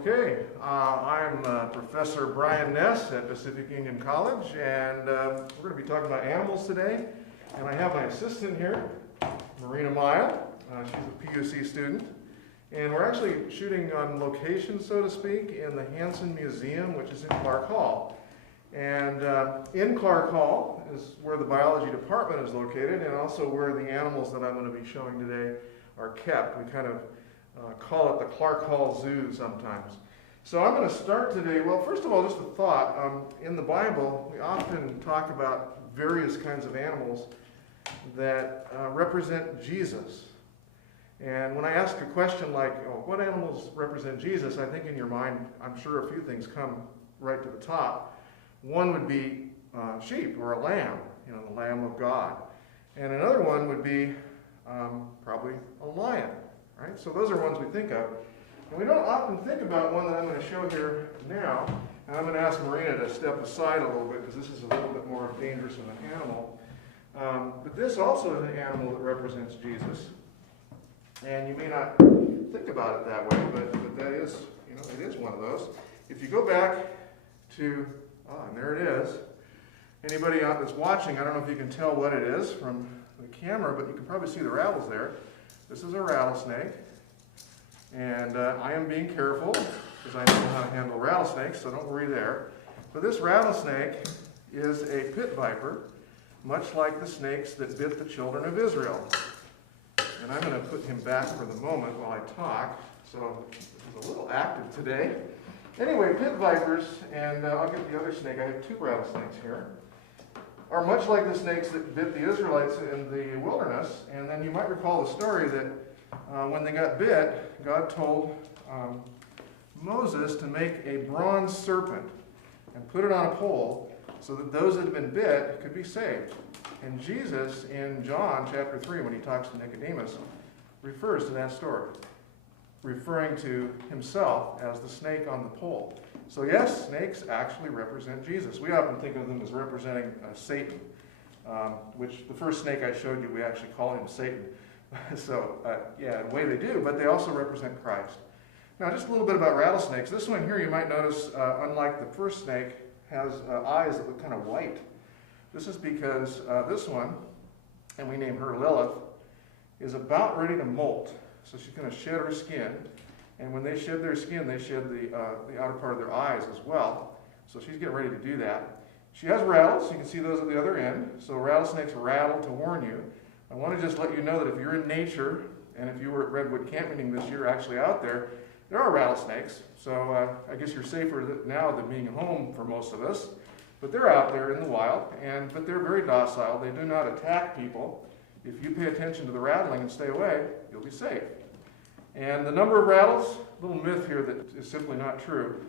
Okay, I'm Professor Brian Ness at Pacific Union College, and we're going to be talking about animals today. And I have my assistant here, Marina Maya. She's a PUC student. And we're actually shooting on location, so to speak, in the Hansen Museum, which is in Clark Hall. And in Clark Hall is where the biology department is located, and also where the animals that I'm going to be showing today are kept. We kind of call it the Clark Hall Zoo sometimes. So I'm going to start today, well, first of all, just a thought. In the Bible, we often talk about various kinds of animals that represent Jesus. And when I ask a question like, oh, what animals represent Jesus, I think in your mind, I'm sure a few things come right to the top. One would be sheep or a lamb, you know, the Lamb of God. And another one would be probably a lion. Right? So those are ones we think of. And we don't often think about one that I'm going to show here now. And I'm going to ask Marina to step aside a little bit because this is a little bit more dangerous of an animal. But this also is an animal that represents Jesus. And you may not think about it that way, but that is, you know, it is one of those. If you go back to, and there it is. Anybody out that's watching, I don't know if you can tell what it is from the camera, but you can probably see the rattles there. This is a rattlesnake, and I am being careful because I know how to handle rattlesnakes, so don't worry there. But this rattlesnake is a pit viper, much like the snakes that bit the children of Israel. And I'm going to put him back for the moment while I talk, so he's a little active today. Anyway, pit vipers, and I'll get the other snake. I have two rattlesnakes here. Are much like the snakes that bit the Israelites in the wilderness. And then you might recall the story that when they got bit, God told Moses to make a bronze serpent and put it on a pole so that those that had been bit could be saved. And Jesus, in John chapter 3, when he talks to Nicodemus, refers to that story, referring to himself as the snake on the pole. So yes, snakes actually represent Jesus. We often think of them as representing Satan, which the first snake I showed you, we actually call him Satan. So yeah, in a way they do, but they also represent Christ. Now just a little bit about rattlesnakes. This one here you might notice, unlike the first snake, has eyes that look kind of white. This is because this one, and we name her Lilith, is about ready to molt. So she's going to shed her skin. And when they shed their skin, they shed the outer part of their eyes as well. So she's getting ready to do that. She has rattles. You can see those at the other end. So rattlesnakes rattle to warn you. I want to just let you know that if you're in nature, and if you were at Redwood Camp Meeting this year actually out there, there are rattlesnakes. So I guess you're safer now than being home for most of us. But they're out there in the wild, but they're very docile. They do not attack people. If you pay attention to the rattling and stay away, you'll be safe. And the number of rattles, a little myth here that is simply not true.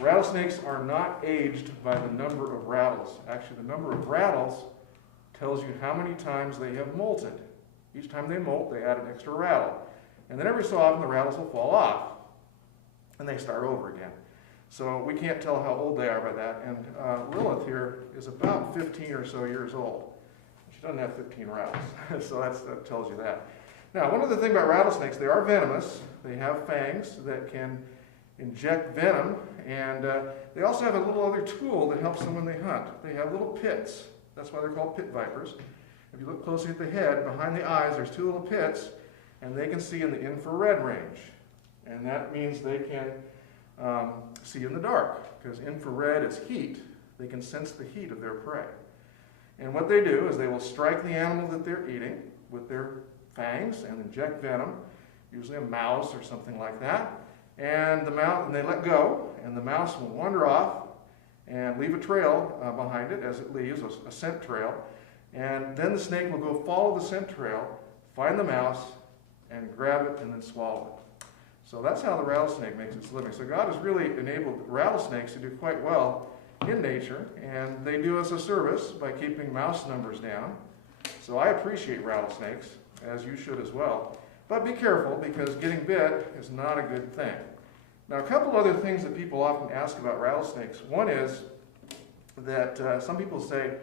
Rattlesnakes are not aged by the number of rattles. Actually, the number of rattles tells you how many times they have molted. Each time they molt, they add an extra rattle. And then every so often, the rattles will fall off, and they start over again. So we can't tell how old they are by that. And Lilith here is about 15 or so years old. She doesn't have 15 rattles, so that tells you that. Now, one other thing about rattlesnakes, they are venomous. They have fangs that can inject venom, and they also have a little other tool that helps them when they hunt. They have little pits. That's why they're called pit vipers. If you look closely at the head, behind the eyes, there's two little pits, and they can see in the infrared range. And that means they can see in the dark, because infrared is heat. They can sense the heat of their prey. And what they do is they will strike the animal that they're eating with their fangs and inject venom, usually a mouse or something like that, and they let go, and the mouse will wander off and leave a trail behind it as it leaves, a scent trail, and then the snake will go follow the scent trail, find the mouse, and grab it and then swallow it. So that's how the rattlesnake makes its living. So God has really enabled rattlesnakes to do quite well in nature, and they do us a service by keeping mouse numbers down. So I appreciate rattlesnakes, as you should as well. But be careful, because getting bit is not a good thing. Now, a couple other things that people often ask about rattlesnakes. One is that some people say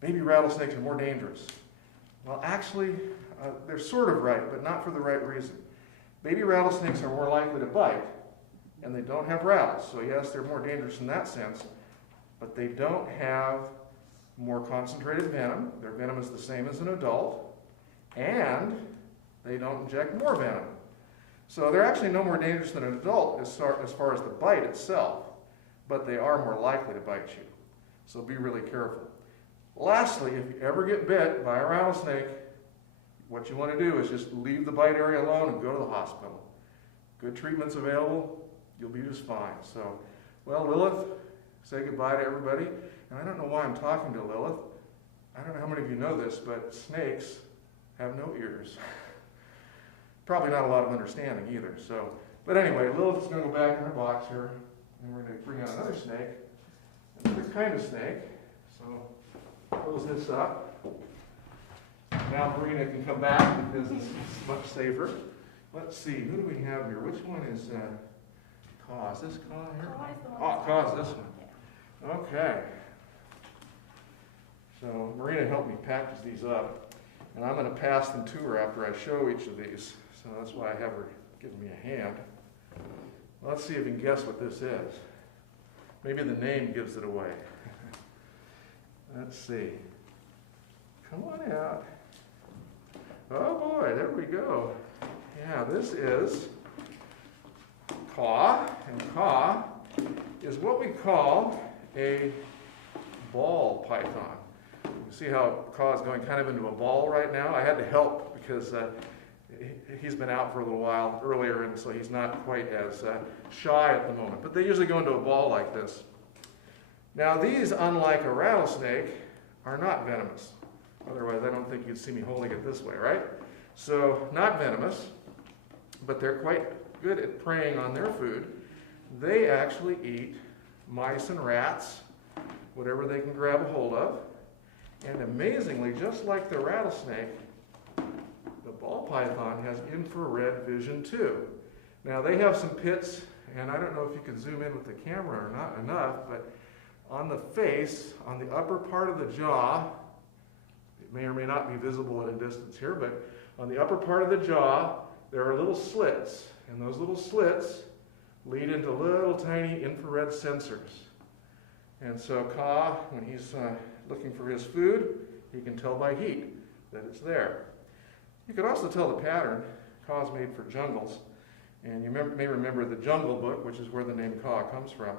baby rattlesnakes are more dangerous. Well, actually, they're sort of right, but not for the right reason. Baby rattlesnakes are more likely to bite, and they don't have rattles. So yes, they're more dangerous in that sense, but they don't have more concentrated venom. Their venom is the same as an adult, and they don't inject more venom. So they're actually no more dangerous than an adult as far as the bite itself, but they are more likely to bite you. So be really careful. Lastly, if you ever get bit by a rattlesnake, what you want to do is just leave the bite area alone and go to the hospital. Good treatment's available. You'll be just fine. So, well, Lilith, say goodbye to everybody. And I don't know why I'm talking to Lilith. I don't know how many of you know this, but snakes have no ears. Probably not a lot of understanding either. So, but anyway, Lilith's going to go back in her box here, and we're going to bring out another snake, another kind of snake. So, close this up. Now Marina can come back because it's much safer. Let's see, who do we have here? Which one is Caw? Is this Caw here? Caw is this one. Okay. So Marina helped me package these up, and I'm going to pass them to her after I show each of these. So that's why I have her giving me a hand. Let's see if you can guess what this is. Maybe the name gives it away. Let's see. Come on out. Oh boy, there we go. Yeah, this is Caw, and Caw is what we call a ball python. You see how Caw is going kind of into a ball right now? I had to help because he's been out for a little while earlier, and so he's not quite as shy at the moment. But they usually go into a ball like this. Now these, unlike a rattlesnake, are not venomous. Otherwise, I don't think you'd see me holding it this way, right? So, not venomous, but they're quite good at preying on their food. They actually eat mice and rats, whatever they can grab a hold of. And amazingly, just like the rattlesnake, the ball python has infrared vision too. Now, they have some pits, and I don't know if you can zoom in with the camera or not enough, but on the face, on the upper part of the jaw, it may or may not be visible at a distance here, but on the upper part of the jaw, there are little slits, and those little slits lead into little tiny infrared sensors. And so Caw, when he's looking for his food, he can tell by heat that it's there. You can also tell the pattern. Caw's made for jungles, and you may remember the Jungle Book, which is where the name Caw comes from.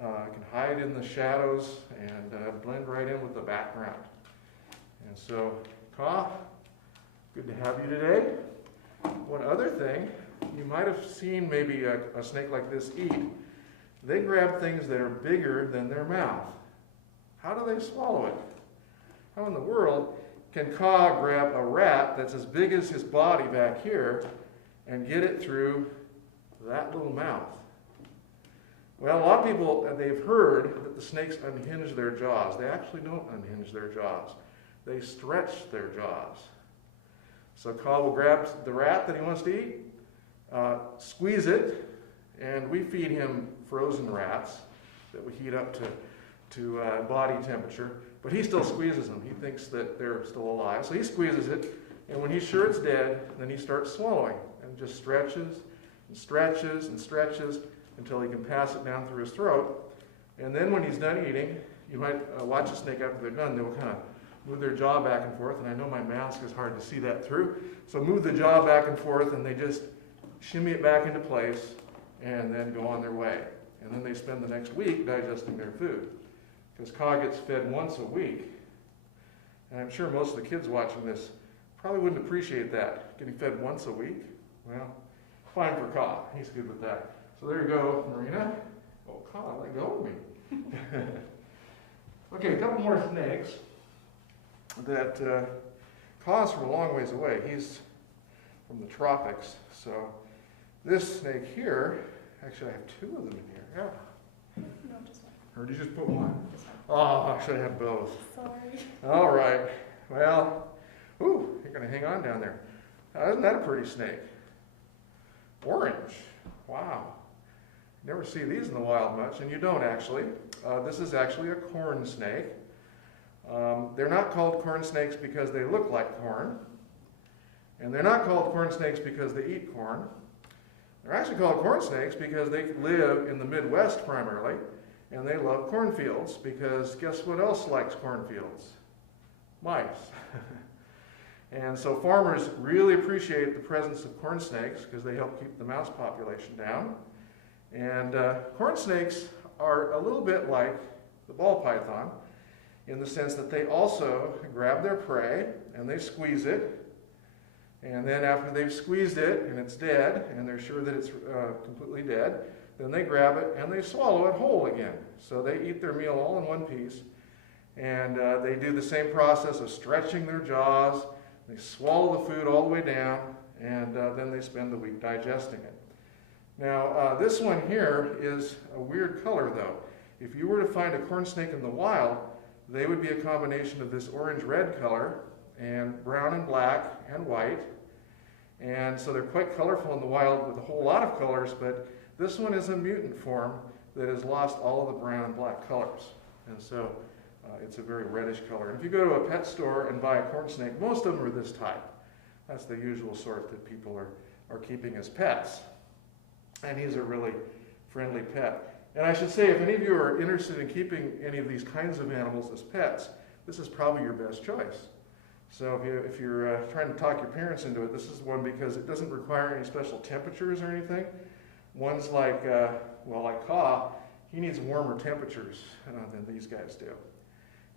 It can hide in the shadows and blend right in with the background. And so, Caw, good to have you today. One other thing, you might have seen maybe a snake like this eat. They grab things that are bigger than their mouth. How do they swallow it? How in the world can Caw grab a rat that's as big as his body back here and get it through that little mouth? Well, a lot of people, they've heard that the snakes unhinge their jaws. They actually don't unhinge their jaws. They stretch their jaws. So Caw will grab the rat that he wants to eat, squeeze it, and we feed him frozen rats that we heat up to body temperature. But he still squeezes them. He thinks that they're still alive. So he squeezes it, and when he's sure it's dead, then he starts swallowing and just stretches and stretches and stretches until he can pass it down through his throat. And then when he's done eating, you might watch a snake after they're done, they will kind of move their jaw back and forth, and I know my mask is hard to see that through. So move the jaw back and forth, and they just shimmy it back into place, and then go on their way. And then they spend the next week digesting their food. Because Caw gets fed once a week. And I'm sure most of the kids watching this probably wouldn't appreciate that, getting fed once a week. Well, fine for Caw. He's good with that. So there you go, Marina. Oh, Caw, let go of me. Okay, a couple more snakes that Caw's from a long ways away. He's from the tropics. So this snake here, actually I have two of them in here. Yeah. No, just one. Or did you just put one? Just one. Oh, I should have both. Sorry. All right. Well, ooh, you're going to hang on down there. Isn't that a pretty snake? Orange. Wow. Never see these in the wild much, and you don't actually. This is actually a corn snake. They're not called corn snakes because they look like corn. And they're not called corn snakes because they eat corn. They're actually called corn snakes because they live in the Midwest primarily, and they love cornfields because guess what else likes cornfields? Mice. And so farmers really appreciate the presence of corn snakes because they help keep the mouse population down. And corn snakes are a little bit like the ball python in the sense that they also grab their prey and they squeeze it. And then after they've squeezed it and it's dead and they're sure that it's completely dead, then they grab it and they swallow it whole again. So they eat their meal all in one piece. And they do the same process of stretching their jaws. They swallow the food all the way down, and then they spend the week digesting it. Now, this one here is a weird color, though. If you were to find a corn snake in the wild, they would be a combination of this orange-red color and brown and black and white. And so they're quite colorful in the wild with a whole lot of colors, but this one is a mutant form that has lost all of the brown and black colors. And so it's a very reddish color. And if you go to a pet store and buy a corn snake, most of them are this type. That's the usual sort that people are keeping as pets. And he's a really friendly pet. And I should say, if any of you are interested in keeping any of these kinds of animals as pets, this is probably your best choice. So if you're trying to talk your parents into it, this is one because it doesn't require any special temperatures or anything. One's like, like Caw, he needs warmer temperatures than these guys do.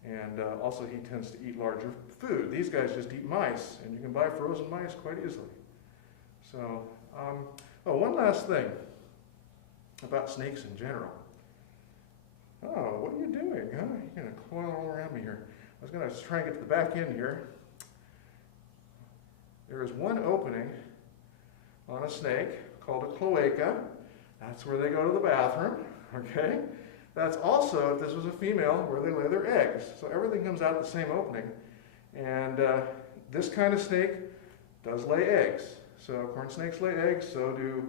And also he tends to eat larger food. These guys just eat mice, and you can buy frozen mice quite easily. So, one last thing about snakes in general. Oh, what are you doing? Huh? You're going to coil all around me here. I was going to try and get to the back end here. There is one opening on a snake called a cloaca. That's where they go to the bathroom, okay? That's also, if this was a female, where they lay their eggs. So everything comes out the same opening. And this kind of snake does lay eggs. So corn snakes lay eggs, so do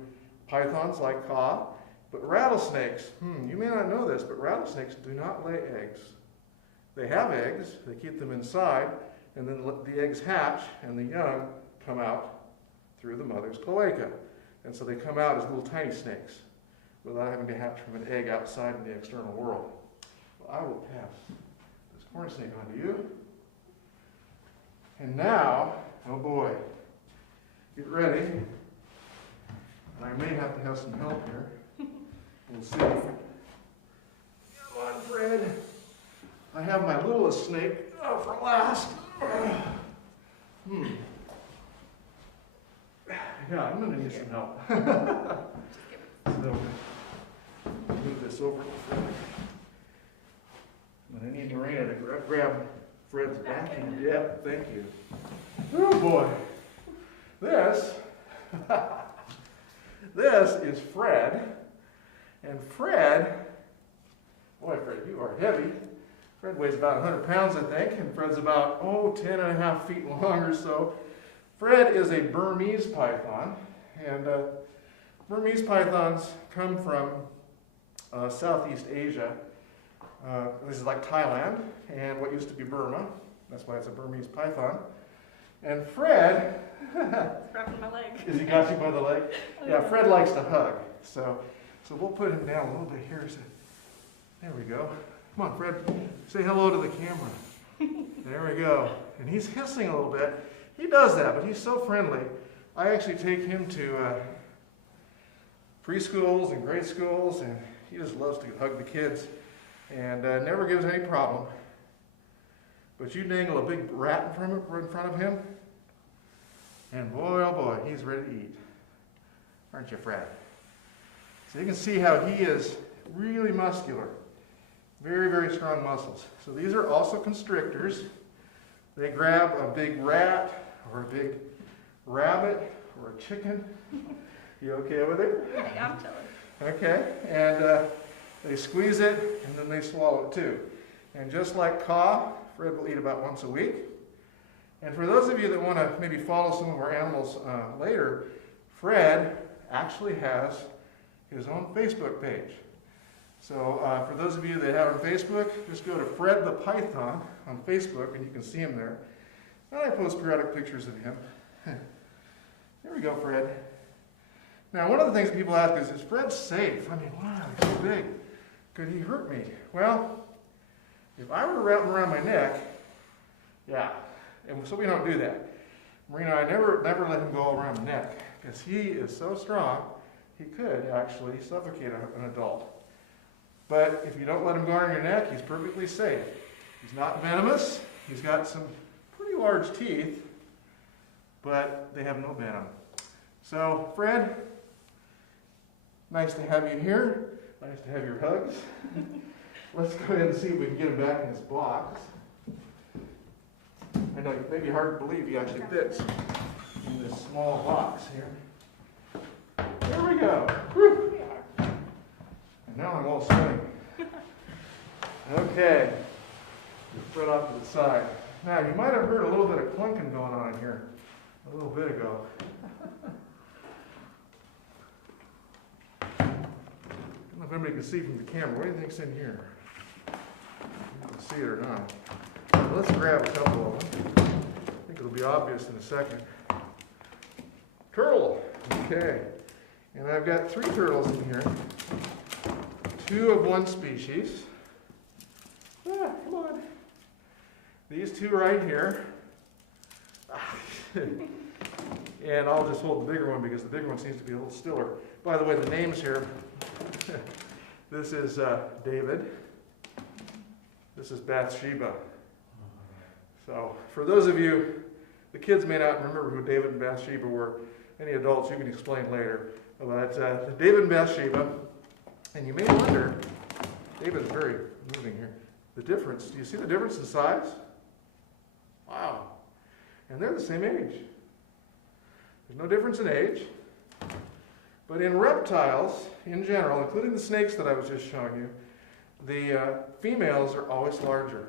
pythons like Caw. But rattlesnakes, you may not know this, but rattlesnakes do not lay eggs. They have eggs, they keep them inside, and then the eggs hatch, and the young come out through the mother's cloaca. And so they come out as little tiny snakes, without having to hatch from an egg outside in the external world. Well, I will pass this corn snake on to you. And now, oh boy, get ready. And I may have to have some help here. We'll see. Come on, Fred. I have my littlest snake for last. Yeah, I'm going to need some help. So, move this over. And I need Marina to grab Fred's back end. Yep, thank you. Oh boy. This is Fred. And Fred, boy, Fred, you are heavy. Fred weighs about 100 pounds, I think, and Fred's about, 10 and a half feet long or so. Fred is a Burmese python, and Burmese pythons come from Southeast Asia. This is like Thailand and what used to be Burma. That's why it's a Burmese python. And Fred, grabbing my leg. Is he got you by the leg? Yeah, Fred likes to hug. So we'll put him down a little bit here. So, there we go. Come on, Fred, say hello to the camera. There we go. And he's hissing a little bit. He does that, but he's so friendly. I actually take him to preschools and grade schools, and he just loves to hug the kids and never gives any problem. But you dangle a big rat in front of him, and boy, oh boy, he's ready to eat. Aren't you, Fred? So you can see how he is really muscular. Very, very strong muscles. So these are also constrictors. They grab a big rat or a big rabbit or a chicken. You okay with it? Yeah, I'm chilling. Okay, and they squeeze it and then they swallow it too. And just like Caw, Fred will eat about once a week. And for those of you that want to maybe follow some of our animals later, Fred actually has his own Facebook page. So for those of you that have on Facebook, just go to Fred the Python on Facebook and you can see him there. And I post periodic pictures of him. There we go, Fred. Now, one of the things people ask is Fred safe? I mean, wow, he's so big. Could he hurt me? Well, if I were to wrap him around my neck, yeah. And so we don't do that. Marina, I never let him go around the neck because he is so strong, he could actually suffocate an adult. But if you don't let him go around your neck, he's perfectly safe. He's not venomous. He's got some pretty large teeth, but they have no venom. So, Fred, nice to have you here. Nice to have your hugs. Let's go ahead and see if we can get him back in his box. I know it may be hard to believe he actually fits in this small box here. There we go. Whew. And now I'm all sweating. Okay. Spread off to the side. Now, you might have heard a little bit of clunking going on here a little bit ago. I don't know if anybody can see from the camera. What do you think's in here? You can see it or not. Well, let's grab a couple of them. I think it'll be obvious in a second. Turtle. Okay. And I've got 3 turtles in here. 2 of one species. Ah, come on. These 2 right here. And I'll just hold the bigger one because the bigger one seems to be a little stiller. By the way, the names here. This is David. This is Bathsheba. So, for those of you, the kids may not remember who David and Bathsheba were. Any adults, you can explain later. But David and Bathsheba, and you may wonder, David's very moving here. The difference, do you see the difference in size? Wow. And they're the same age. There's no difference in age. But in reptiles, in general, including the snakes that I was just showing you, the females are always larger.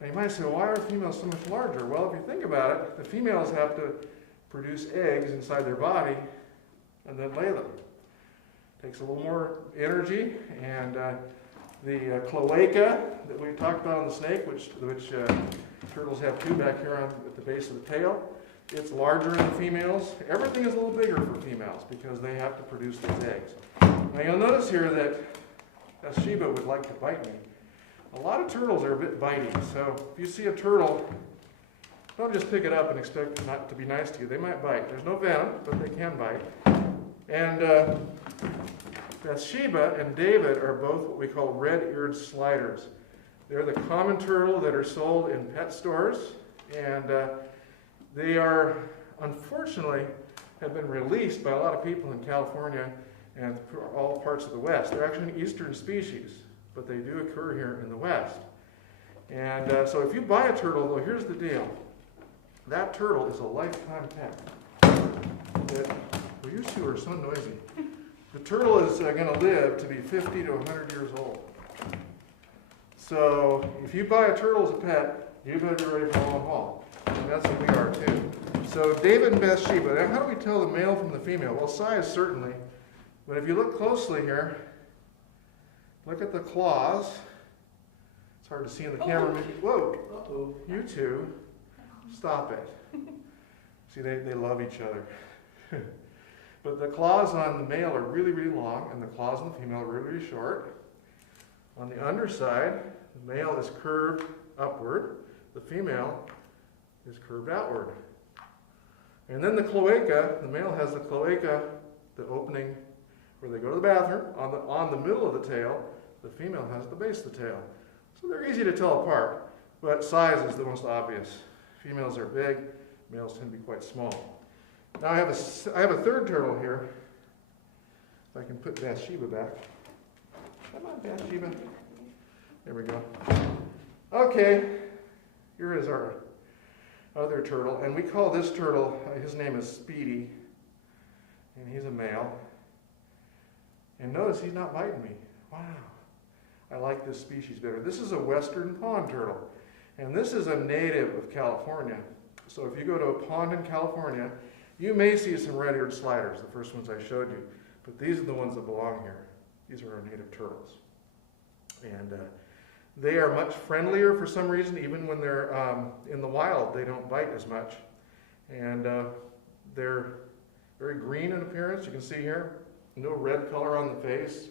Now you might say, why are females so much larger? Well, if you think about it, the females have to produce eggs inside their body and then lay them. It takes a little more energy, and the cloaca that we talked about on the snake, which turtles have 2 back here at the base of the tail, it's larger in the females. Everything is a little bigger for females because they have to produce these eggs. Now you'll notice here that Bathsheba would like to bite me. A lot of turtles are a bit bitey, so if you see a turtle, don't just pick it up and expect it not to be nice to you. They might bite. There's no venom, but they can bite. And Bathsheba and David are both what we call red-eared sliders. They're the common turtle that are sold in pet stores, and they are, unfortunately, have been released by a lot of people in California and all parts of the West. They're actually an eastern species, but they do occur here in the West. And so if you buy a turtle, though, here's the deal. That turtle is a lifetime pet. Well, you 2 are so noisy. The turtle is going to live to be 50 to 100 years old. So if you buy a turtle as a pet, you better be ready for the long haul. And that's what we are too. So David and Bathsheba. Now how do we tell the male from the female? Well, size certainly. But if you look closely here, look at the claws. It's hard to see in the camera. Maybe. Whoa! Uh-oh. You 2, stop it. See, they love each other. But the claws on the male are really, really long, and the claws on the female are really, really short. On the underside, the male is curved upward. The female is curved outward. And then the cloaca, the male has the cloaca, the opening where they go to the bathroom, on the middle of the tail. The female has the base of the tail. So they're easy to tell apart, but size is the most obvious. Females are big, males tend to be quite small. Now I have a 3rd turtle here. If I can put Bathsheba back. Come on, Bathsheba. There we go. Okay, here is our other turtle, and we call this turtle, his name is Speedy, and he's a male. And notice he's not biting me. Wow. I like this species better. This is a western pond turtle, and this is a native of California. So if you go to a pond in California, you may see some red-eared sliders, the first ones I showed you, but these are the ones that belong here. These are our native turtles. And they are much friendlier for some reason, even when they're in the wild, they don't bite as much. And they're very green in appearance. You can see here, no red color on the face.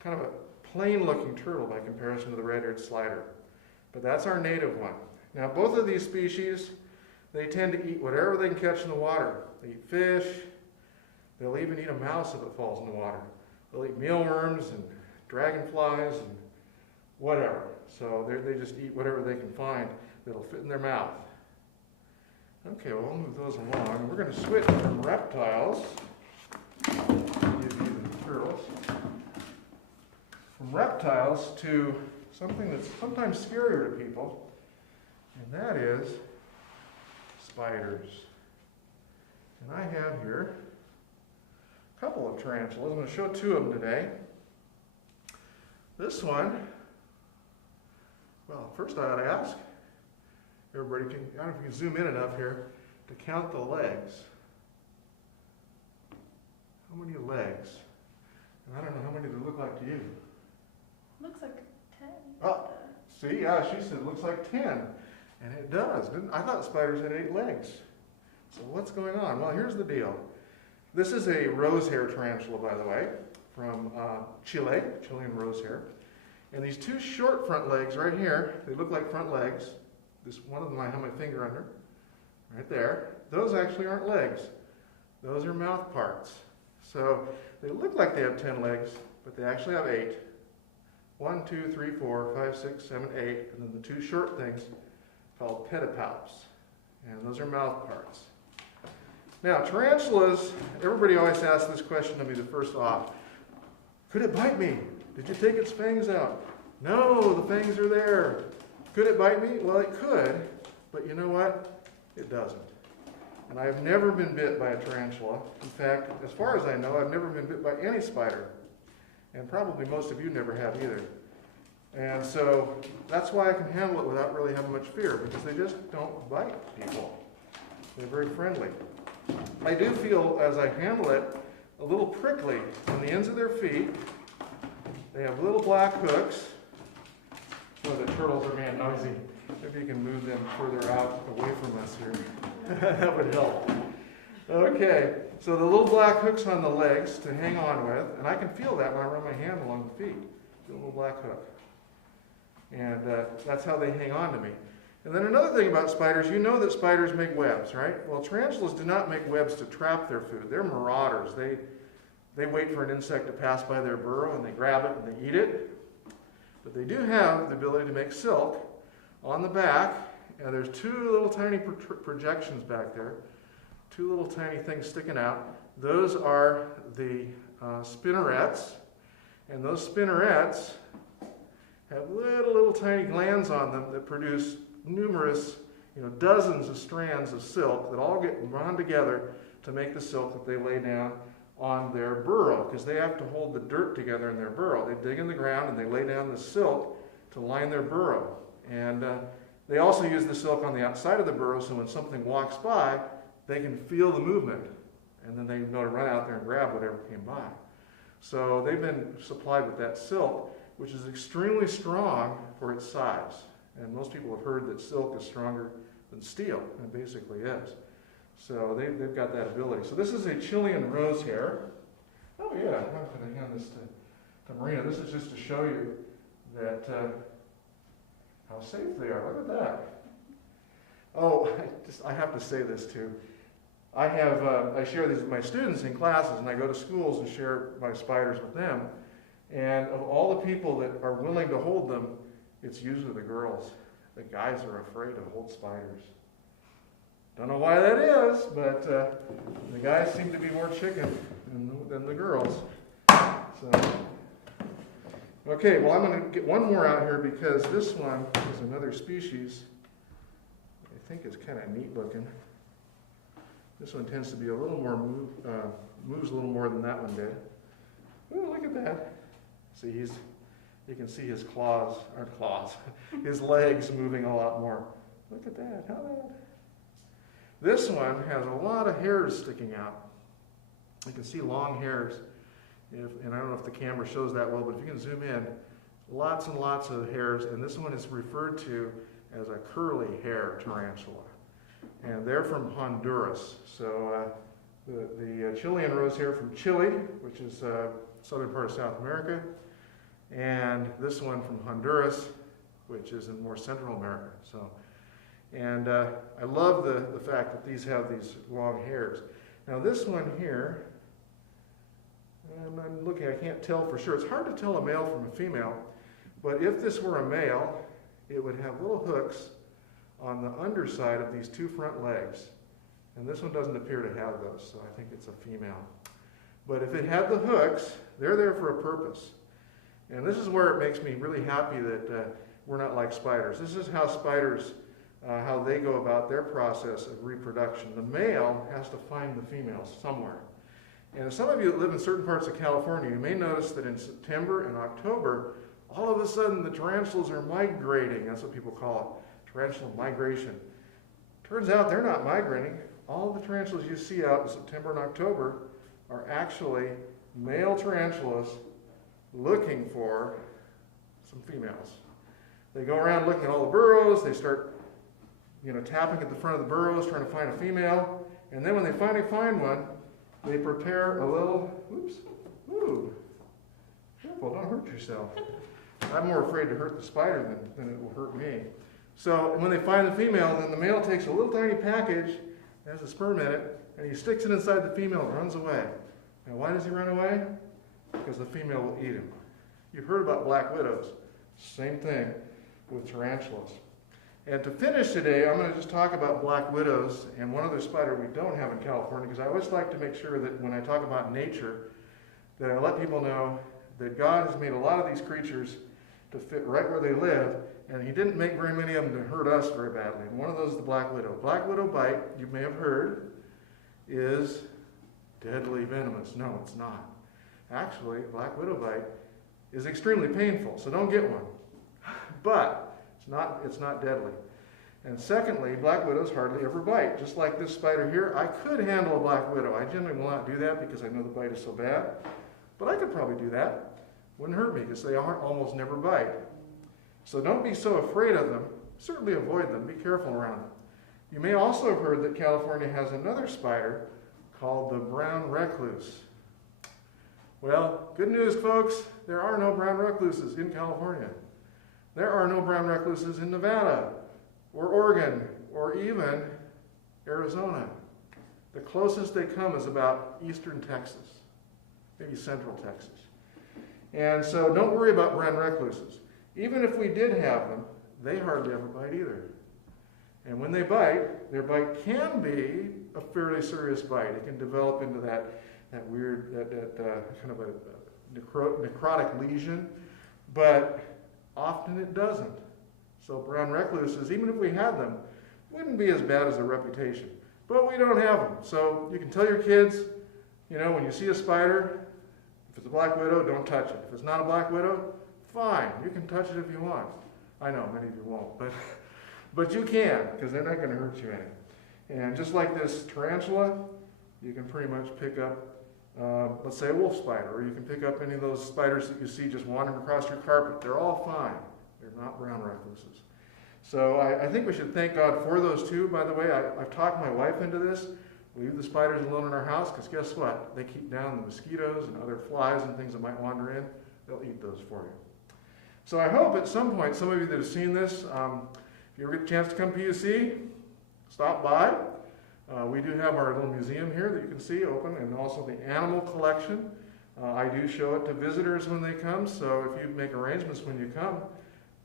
Kind of a plain looking turtle by comparison to the red-eared slider. But that's our native one. Now both of these species, they tend to eat whatever they can catch in the water. They eat fish. They'll even eat a mouse if it falls in the water. They'll eat mealworms and dragonflies and whatever. So they just eat whatever they can find that'll fit in their mouth. Okay, well, we'll move those along. We're going to switch from reptiles, give you the turtles, from reptiles to something that's sometimes scarier to people, and that is spiders. And I have here a couple of tarantulas. I'm going to show two of them today. This one, well, first I ought to ask everybody, I don't know if you can zoom in enough here to count the legs. How many legs? And I don't know how many they look like to you. Looks like 10. Oh, see, yeah, she said it looks like 10. And it does. I thought spiders had 8 legs. So what's going on? Well, here's the deal. This is a rosehair tarantula, by the way, from Chile, Chilean rosehair. And these two short front legs right here, they look like front legs. This one of them I have my finger under, right there. Those actually aren't legs. Those are mouth parts. So they look like they have 10 legs, but they actually have 8. 1, 2, 3, 4, 5, 6, 7, 8, and then the two short things called pedipalps. And those are mouth parts. Now, tarantulas, everybody always asks this question to me the first off. Could it bite me? Did you take its fangs out? No, the fangs are there. Could it bite me? Well, it could, but you know what? It doesn't. And I've never been bit by a tarantula. In fact, as far as I know, I've never been bit by any spider. And probably most of you never have either. And so that's why I can handle it without really having much fear, because they just don't bite people. They're very friendly. I do feel, as I handle it, a little prickly on the ends of their feet. They have little black hooks. Oh, the turtles are being noisy. Maybe you can move them further out away from us here. That would help. Okay, so the little black hooks on the legs to hang on with, and I can feel that when I run my hand along the feet. The little black hook. And that's how they hang on to me. And then another thing about spiders, you know that spiders make webs, right? Well, tarantulas do not make webs to trap their food. They're marauders. They wait for an insect to pass by their burrow, and they grab it and they eat it. But they do have the ability to make silk on the back, and there's two little tiny projections back there, two little tiny things sticking out. Those are the spinnerets, and those spinnerets have little tiny glands on them that produce numerous, dozens of strands of silk that all get wound together to make the silk that they lay down on their burrow, because they have to hold the dirt together in their burrow. They dig in the ground and they lay down the silk to line their burrow. And they also use the silk on the outside of the burrow, so when something walks by, they can feel the movement, and then they know to run out there and grab whatever came by. So they've been supplied with that silk, which is extremely strong for its size. And most people have heard that silk is stronger than steel, and it basically is. So they've got that ability. So this is a Chilean rosehair. Oh yeah, I'm going to hand this to Marina. This is just to show you that how safe they are. Look at that. Oh, I have to say this too. I share these with my students in classes, and I go to schools and share my spiders with them. And of all the people that are willing to hold them, it's usually the girls. The guys are afraid to hold spiders. Don't know why that is, but the guys seem to be more chicken than the girls. So, okay, well, I'm going to get one more out here because this one is another species I think is kind of neat looking. This one tends to be a little more, moves a little more than that one did. Ooh, look at that. See, you can see his his legs moving a lot more. Look at that, how that? This one has a lot of hairs sticking out. You can see long hairs, and I don't know if the camera shows that well, but if you can zoom in, lots and lots of hairs, and this one is referred to as a curly hair tarantula. And they're from Honduras, so the Chilean rose here from Chile, which is southern part of South America, and this one from Honduras, which is in more Central America. So, and I love the fact that these have these long hairs. Now this one here, I'm looking, I can't tell for sure. It's hard to tell a male from a female, but if this were a male, it would have little hooks on the underside of these two front legs. And this one doesn't appear to have those, so I think it's a female. But if it had the hooks, they're there for a purpose. And this is where it makes me really happy that we're not like spiders. This is how spiders, how they go about their process of reproduction. The male has to find the females somewhere. And some of you that live in certain parts of California, you may notice that in September and October, all of a sudden the tarantulas are migrating. That's what people call it, tarantula migration. Turns out they're not migrating. All the tarantulas you see out in September and October are actually male tarantulas looking for some females. They go around looking at all the burrows, they start tapping at the front of the burrows trying to find a female, and then when they finally find one, they prepare a little, careful, don't hurt yourself. I'm more afraid to hurt the spider than it will hurt me. So when they find the female, then the male takes a little tiny package, has a sperm in it, and he sticks it inside the female and runs away. Now why does he run away? Because the female will eat him. You've heard about black widows. Same thing with tarantulas. And to finish today, I'm going to just talk about black widows and one other spider we don't have in California, because I always like to make sure that when I talk about nature, that I let people know that God has made a lot of these creatures to fit right where they live, and he didn't make very many of them to hurt us very badly. And one of those is the black widow. Black widow bite, you may have heard, is deadly venomous. No, it's not. Actually, black widow bite is extremely painful, so don't get one. But it's not deadly. And secondly, black widows hardly ever bite. Just like this spider here, I could handle a black widow. I generally will not do that because I know the bite is so bad. But I could probably do that. Wouldn't hurt me because they almost never bite. So don't be so afraid of them. Certainly avoid them. Be careful around them. You may also have heard that California has another spider called the brown recluse. Well, good news, folks. There are no brown recluses in California. There are no brown recluses in Nevada, or Oregon, or even Arizona. The closest they come is about eastern Texas, maybe central Texas. And so don't worry about brown recluses. Even if we did have them, they hardly ever bite either. And when they bite, their bite can be a fairly serious bite. It can develop into that weird, kind of a necrotic lesion, but often it doesn't. So brown recluses, even if we had them, wouldn't be as bad as their reputation. But we don't have them. So you can tell your kids, when you see a spider, if it's a black widow, don't touch it. If it's not a black widow, fine, you can touch it if you want. I know many of you won't, but you can, because they're not going to hurt you any. And just like this tarantula, you can pretty much pick up, let's say a wolf spider, or you can pick up any of those spiders that you see just wandering across your carpet. They're all fine. They're not brown recluses. So I think we should thank God for those two. By the way, I've talked my wife into this. Leave the spiders alone in our house, because guess what? They keep down the mosquitoes and other flies and things that might wander in. They'll eat those for you. So I hope at some point, some of you that have seen this, if you ever get a chance to come to PUC, stop by. We do have our little museum here that you can see open, and also the animal collection. I do show it to visitors when they come, so if you make arrangements when you come,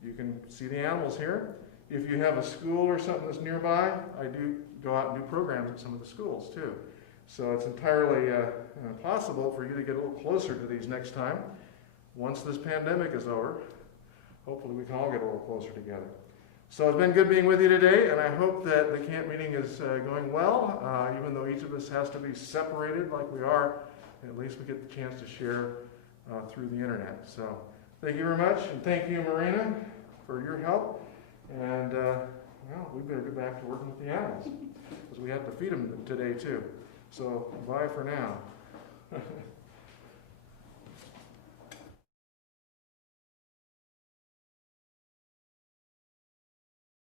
you can see the animals here. If you have a school or something that's nearby, I do go out and do programs at some of the schools too. So it's entirely possible for you to get a little closer to these next time. Once this pandemic is over, hopefully we can all get a little closer together. So it's been good being with you today, and I hope that the camp meeting is going well. Even though each of us has to be separated like we are, at least we get the chance to share through the internet. So thank you very much, and thank you, Marina, for your help. And well, we better get back to working with the animals, because we have to feed them today too. So bye for now.